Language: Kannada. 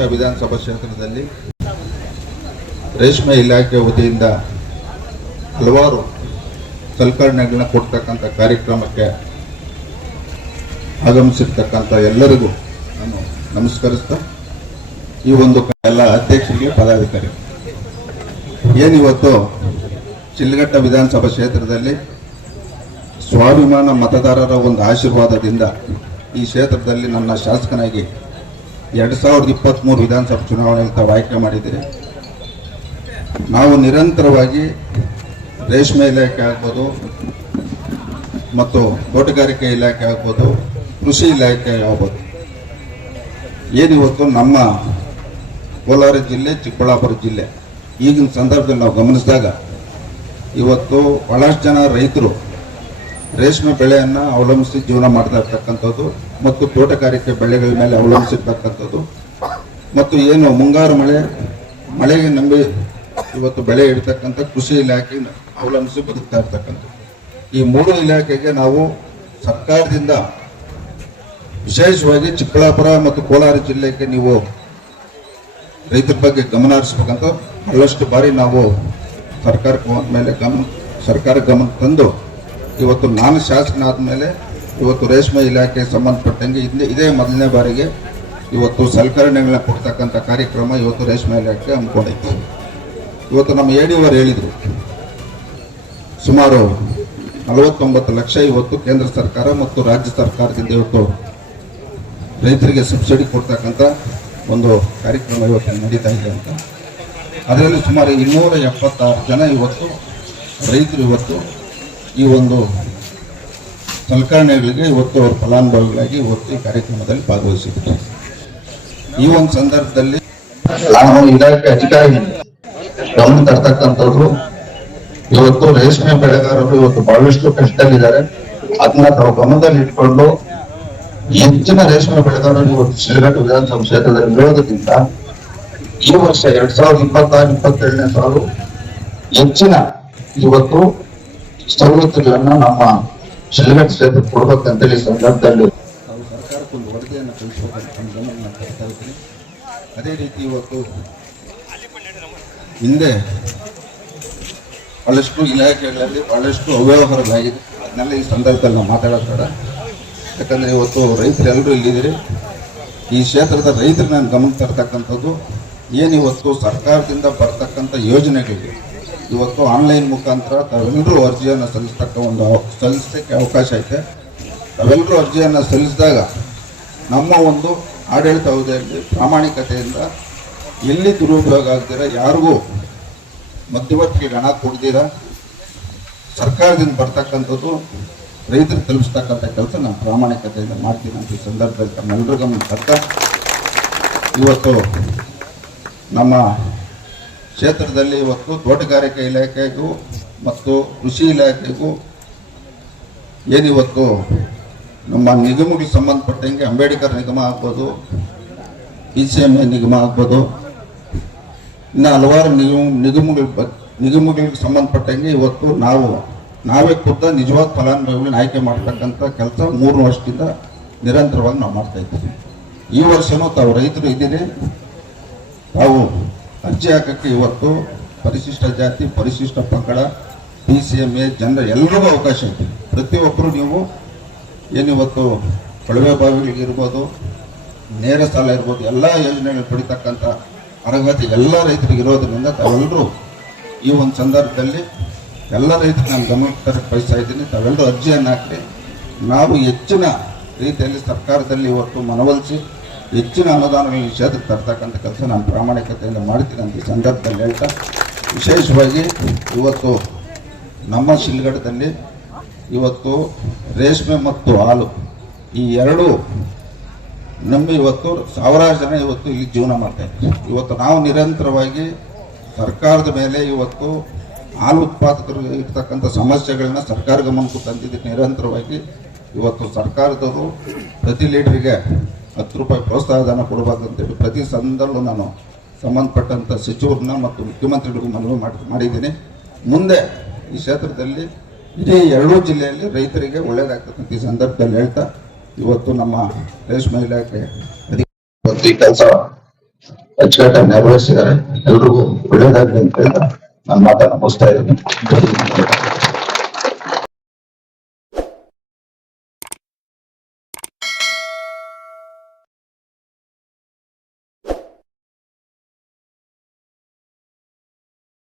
ಶಿಡ್ಲಘಟ್ಟ ವಿಧಾನಸಭಾ ಕ್ಷೇತ್ರದಲ್ಲಿ ರೇಷ್ಮೆ ಇಲಾಖೆ ವತಿಯಿಂದ ಹಲವಾರು ಸಲಕರಣೆಗಳನ್ನ ಕೊಡ್ತಕ್ಕಂಥ ಕಾರ್ಯಕ್ರಮಕ್ಕೆ ಆಗಮಿಸಿರ್ತಕ್ಕಂಥ ಎಲ್ಲರಿಗೂ ನಾನು ನಮಸ್ಕರಿಸ್ತಾ ಈ ಒಂದು ಎಲ್ಲ ಅಧ್ಯಕ್ಷರಿಗೆ ಪದಾಧಿಕಾರಿ ಏನಿವತ್ತು ಶಿಡ್ಲಘಟ್ಟ ವಿಧಾನಸಭಾ ಕ್ಷೇತ್ರದಲ್ಲಿ ಸ್ವಾಭಿಮಾನ ಮತದಾರರ ಒಂದು ಆಶೀರ್ವಾದದಿಂದ ಈ ಕ್ಷೇತ್ರದಲ್ಲಿ ನನ್ನ ಶಾಸಕನಾಗಿ 2023 ವಿಧಾನಸಭಾ ಚುನಾವಣೆಯಲ್ಲಿ ತಾವು ಆಯ್ಕೆ ಮಾಡಿದ್ದೀರಿ. ನಾವು ನಿರಂತರವಾಗಿ ರೇಷ್ಮೆ ಇಲಾಖೆ ಆಗ್ಬೋದು ಮತ್ತು ತೋಟಗಾರಿಕೆ ಇಲಾಖೆ ಆಗ್ಬೋದು, ಕೃಷಿ ಇಲಾಖೆ ಆಗ್ಬೋದು, ಏನಿವತ್ತು ನಮ್ಮ ಕೋಲಾರ ಜಿಲ್ಲೆ, ಚಿಕ್ಕಬಳ್ಳಾಪುರ ಜಿಲ್ಲೆ ಈಗಿನ ಸಂದರ್ಭದಲ್ಲಿ ನಾವು ಗಮನಿಸಿದಾಗ ಇವತ್ತು ಬಹಳಷ್ಟು ಜನ ರೈತರು ರೇಷ್ಮೆ ಬೆಳೆಯನ್ನು ಅವಲಂಬಿಸಿ ಜೀವನ ಮಾಡ್ತಾ ಇರ್ತಕ್ಕಂಥದ್ದು ಮತ್ತು ತೋಟಗಾರಿಕೆ ಬೆಳೆಗಳ ಮೇಲೆ ಅವಲಂಬಿಸಿರ್ತಕ್ಕಂಥದ್ದು ಮತ್ತು ಏನು ಮುಂಗಾರು ಮಳೆಗೆ ನಂಬಿ ಇವತ್ತು ಬೆಳೆ ಇಡ್ತಕ್ಕಂಥ ಕೃಷಿ ಇಲಾಖೆ ಅವಲಂಬಿಸಿ ಬದುಕ್ತಾ ಇರ್ತಕ್ಕಂಥದ್ದು. ಈ ಮೂರು ಇಲಾಖೆಗೆ ನಾವು ಸರ್ಕಾರದಿಂದ ವಿಶೇಷವಾಗಿ ಚಿಕ್ಕಬಳ್ಳಾಪುರ ಮತ್ತು ಕೋಲಾರ ಜಿಲ್ಲೆಗೆ ನೀವು ರೈತರ ಬಗ್ಗೆ ಗಮನ ಹರಿಸ್ಬೇಕಂತ ಬಹಳಷ್ಟು ಬಾರಿ ನಾವು ಸರ್ಕಾರ ಗಮನ ತಂದು ಇವತ್ತು ನಾನು ಶಾಸಕನಾದ ಮೇಲೆ ಇವತ್ತು ರೇಷ್ಮೆ ಇಲಾಖೆ ಸಂಬಂಧಪಟ್ಟಂಗೆ ಇದೇ ಮೊದಲನೇ ಬಾರಿಗೆ ಇವತ್ತು ಸಲಕರಣೆಗಳನ್ನ ಕೊಡ್ತಕ್ಕಂಥ ಕಾರ್ಯಕ್ರಮ ಇವತ್ತು ರೇಷ್ಮೆ ಇಲಾಖೆ ಹಮ್ಮಿಕೊಂಡೈತಿ. ಇವತ್ತು ನಮ್ಮ ADO ಹೇಳಿದರು ಸುಮಾರು 49 ಲಕ್ಷ ಇವತ್ತು ಕೇಂದ್ರ ಸರ್ಕಾರ ಮತ್ತು ರಾಜ್ಯ ಸರ್ಕಾರದಿಂದ ಇವತ್ತು ರೈತರಿಗೆ ಸಬ್ಸಿಡಿ ಕೊಡ್ತಕ್ಕಂಥ ಒಂದು ಕಾರ್ಯಕ್ರಮ ಇವತ್ತು ನಡೀತಾ ಇದೆ ಅಂತ. ಅದರಲ್ಲಿ ಸುಮಾರು 276 ಜನ ಇವತ್ತು ರೈತರು ಇವತ್ತು ಈ ಒಂದು ಸಲಕರಣೆಗಳಿಗೆ ಇವತ್ತು ಅವರು ಫಲಾನುಭವಿಗಳಾಗಿ ಇವತ್ತು ಈ ಕಾರ್ಯಕ್ರಮದಲ್ಲಿ ಭಾಗವಹಿಸಿದ್ರು. ಈ ಒಂದು ಸಂದರ್ಭದಲ್ಲಿ ನಾನು ಇಲಾಖೆ ಅಧಿಕಾರಿ ಗಮನ ತರ್ತಕ್ಕಂಥದ್ದು ಇವತ್ತು ರೇಷ್ಮೆ ಬೆಳೆಗಾರರು ಇವತ್ತು ಬಹಳಷ್ಟು ಕಷ್ಟದಲ್ಲಿದ್ದಾರೆ. ಅದನ್ನ ತಾವು ಗಮನದಲ್ಲಿ ಇಟ್ಕೊಂಡು ಹೆಚ್ಚಿನ ರೇಷ್ಮೆ ಬೆಳೆಗಾರರು ಇವತ್ತು ಶಿಡ್ಲಘಟ್ಟ ವಿಧಾನಸಭಾ ಕ್ಷೇತ್ರದಲ್ಲಿ ಇರೋದಕ್ಕಿಂತ ಈ ವರ್ಷ 2026-27ನೇ ಸಾಲು ಹೆಚ್ಚಿನ ಇವತ್ತು ಸವಲತ್ತುಗಳನ್ನ ನಮ್ಮ ಶಿಡ್ಲಘಟ್ಟ ಕ್ಷೇತ್ರ ಕೊಡ್ಬೇಕಂತೇಳಿ ಸಂದರ್ಭದಲ್ಲಿ ನಾವು ಸರ್ಕಾರಕ್ಕೊಂದು ವರದಿಯನ್ನು ಕಳಿಸಬೇಕಂತ ಗಮನ ಕೊಡ್ತಾ ಇದ್ದೀನಿ. ಅದೇ ರೀತಿ ಇವತ್ತು ಹಿಂದೆ ಬಹಳಷ್ಟು ಇಲಾಖೆಗಳಲ್ಲಿ ಬಹಳಷ್ಟು ಅವ್ಯವಹಾರಗಳಾಗಿದೆ. ಅದನ್ನೆಲ್ಲ ಈ ಸಂದರ್ಭದಲ್ಲಿ ನಾವು ಮಾತಾಡೋದು ಬೇಡ. ಯಾಕಂದರೆ ಇವತ್ತು ರೈತರೆಲ್ಲರೂ ಇಲ್ಲಿದ್ದೀರಿ. ಈ ಕ್ಷೇತ್ರದ ರೈತರು ನಾನು ಗಮನ ತರ್ತಕ್ಕಂಥದ್ದು ಏನಿವತ್ತು ಸರ್ಕಾರದಿಂದ ಬರ್ತಕ್ಕಂಥ ಯೋಜನೆಗಳಿಗೆ ಇವತ್ತು ಆನ್ಲೈನ್ ಮುಖಾಂತರ ತಾವೆಲ್ಲರೂ ಅರ್ಜಿಯನ್ನು ಸಲ್ಲಿಸಲಿಕ್ಕೆ ಅವಕಾಶ ಐತೆ. ತಾವೆಲ್ಲರೂ ಅರ್ಜಿಯನ್ನು ಸಲ್ಲಿಸಿದಾಗ ನಮ್ಮ ಒಂದು ಆಡಳಿತ ಅವಧಿಯಲ್ಲಿ ಪ್ರಾಮಾಣಿಕತೆಯಿಂದ ಎಲ್ಲಿ ದುರುಪಯೋಗ ಆಗ್ತೀರ, ಯಾರಿಗೂ ಮಧ್ಯವರ್ತಿಗಳಿಗೆ ಹಣ ಕೊಡ್ದಿರ ಸರ್ಕಾರದಿಂದ ಬರ್ತಕ್ಕಂಥದ್ದು ರೈತರು ತಲುಪಿಸ್ತಕ್ಕಂಥ ಕೆಲಸ ನಾನು ಪ್ರಾಮಾಣಿಕತೆಯಿಂದ ಮಾಡ್ತೀನಿ ಅಂತ ಈ ಸಂದರ್ಭದಲ್ಲಿ ತಮ್ಮೆಲ್ಲರೂ ಗಮನ ತರ್ತಾ ಇವತ್ತು ನಮ್ಮ ಕ್ಷೇತ್ರದಲ್ಲಿ ಇವತ್ತು ತೋಟಗಾರಿಕೆ ಇಲಾಖೆಗೂ ಮತ್ತು ಕೃಷಿ ಇಲಾಖೆಗೂ ಏನಿವತ್ತು ನಮ್ಮ ನಿಗಮಗಳಿಗೆ ಸಂಬಂಧಪಟ್ಟಂಗೆ ಅಂಬೇಡ್ಕರ್ ನಿಗಮ ಆಗ್ಬೋದು, PCMA ನಿಗಮ ಆಗ್ಬೋದು, ಇನ್ನು ಹಲವಾರು ನಿಗಮಗಳಿಗೆ ಸಂಬಂಧಪಟ್ಟಂಗೆ ಇವತ್ತು ನಾವೇ ಖುದ್ದ ನಿಜವಾದ ಫಲಾನುಭವಿಗಳನ್ನ ಆಯ್ಕೆ ಮಾಡ್ತಕ್ಕಂಥ ಕೆಲಸ 3 ವರ್ಷದಿಂದ ನಿರಂತರವಾಗಿ ನಾವು ಮಾಡ್ತಾ ಇದ್ದೀವಿ. ಈ ವರ್ಷನೂ ತಾವು ರೈತರು ಇದ್ದೀರಿ. ತಾವು ಅರ್ಜಿ ಹಾಕಕ್ಕೆ ಇವತ್ತು ಪರಿಶಿಷ್ಟ ಜಾತಿ, ಪರಿಶಿಷ್ಟ ಪಂಗಡ, PCMA ಜನರ ಎಲ್ಲರಿಗೂ ಅವಕಾಶ ಇದೆ. ಪ್ರತಿಯೊಬ್ಬರು ನೀವು ಏನಿವತ್ತು ಕೊಳವೆ ಬಾವಿಗಳಿಗಿರ್ಬೋದು, ನೇರ ಸಾಲ ಇರ್ಬೋದು, ಎಲ್ಲ ಯೋಜನೆಗಳು ಪಡಿತಕ್ಕಂಥ ಅರ್ಹತೆ ಎಲ್ಲ ರೈತರಿಗೆ ಇರೋದ್ರಿಂದ ತಾವೆಲ್ಲರೂ ಈ ಒಂದು ಸಂದರ್ಭದಲ್ಲಿ ಎಲ್ಲ ರೈತರಿಗೆ ನಾನು ಗಮನ ಬಯಸ್ತಾ ಇದ್ದೀನಿ. ತಾವೆಲ್ಲರೂ ಅರ್ಜಿಯನ್ನು ಹಾಕಿ ನಾವು ಹೆಚ್ಚಿನ ರೀತಿಯಲ್ಲಿ ಸರ್ಕಾರದಲ್ಲಿ ಇವತ್ತು ಮನವೊಲಿಸಿ ಹೆಚ್ಚಿನ ಅನುದಾನಗಳನ್ನು ಕ್ಷೇತ್ರಕ್ಕೆ ತರ್ತಕ್ಕಂಥ ಕೆಲಸ ನಾನು ಪ್ರಾಮಾಣಿಕತೆಯಿಂದ ಮಾಡ್ತೀನಿ ಅಂತ ಈ ಸಂದರ್ಭದಲ್ಲಿ ಹೇಳ್ತಾ, ವಿಶೇಷವಾಗಿ ಇವತ್ತು ನಮ್ಮ ಶಿಡ್ಲಘಟ್ಟದಲ್ಲಿ ಇವತ್ತು ರೇಷ್ಮೆ ಮತ್ತು ಹಾಲು ಈ ಎರಡೂ ನಂಬಿ ಇವತ್ತು ಸಾವಿರಾರು ಜನ ಇವತ್ತು ಇಲ್ಲಿ ಜೀವನ ಮಾಡ್ತಾ ಇದ್ದಾರೆ. ಇವತ್ತು ನಾವು ನಿರಂತರವಾಗಿ ಸರ್ಕಾರದ ಮೇಲೆ ಇವತ್ತು ಹಾಲು ಉತ್ಪಾದಕರು ಇರ್ತಕ್ಕಂಥ ಸಮಸ್ಯೆಗಳನ್ನ ಸರ್ಕಾರ ಗಮನಕ್ಕೂ ತಂದಿದ್ದಕ್ಕೆ ನಿರಂತರವಾಗಿ ಇವತ್ತು ಸರ್ಕಾರದವರು ಪ್ರತಿ ಲೀಟರ್ಗೆ 10 ರೂಪಾಯಿ ಪ್ರೋತ್ಸಾಹಧನ ಕೊಡಬೇಕಂತೇಳಿ ಪ್ರತಿ ಸಂದರ್ಭದಲ್ಲೂ ನಾನು ಸಂಬಂಧಪಟ್ಟಂಥ ಸಚಿವರನ್ನ ಮತ್ತು ಮುಖ್ಯಮಂತ್ರಿಗಳಿಗೂ ಮನವಿ ಮಾಡಿದ್ದೀನಿ. ಮುಂದೆ ಈ ಕ್ಷೇತ್ರದಲ್ಲಿ ಇಡೀ 2 ಜಿಲ್ಲೆಯಲ್ಲಿ ರೈತರಿಗೆ ಒಳ್ಳೆಯದಾಗ್ತಕ್ಕಂಥ ಈ ಸಂದರ್ಭದಲ್ಲಿ ಹೇಳ್ತಾ ಇವತ್ತು ನಮ್ಮ ರೇಷ್ಮೆ ಇಲಾಖೆ ಇವತ್ತು ಈ ಕೆಲಸ ಅಚ್ಚುಕಟ್ಟಾಗಿ ನೆರವೇರಿಸಿದ್ದಾರೆ. ಎಲ್ರಿಗೂ ಒಳ್ಳೇದಾಗ್ಲಿ ಅಂತ ಹೇಳ್ತಾ ನಾನು ಮಾತನ್ನ ಮುಗಿಸ್ತಾ ಇದ್ದೀನಿ.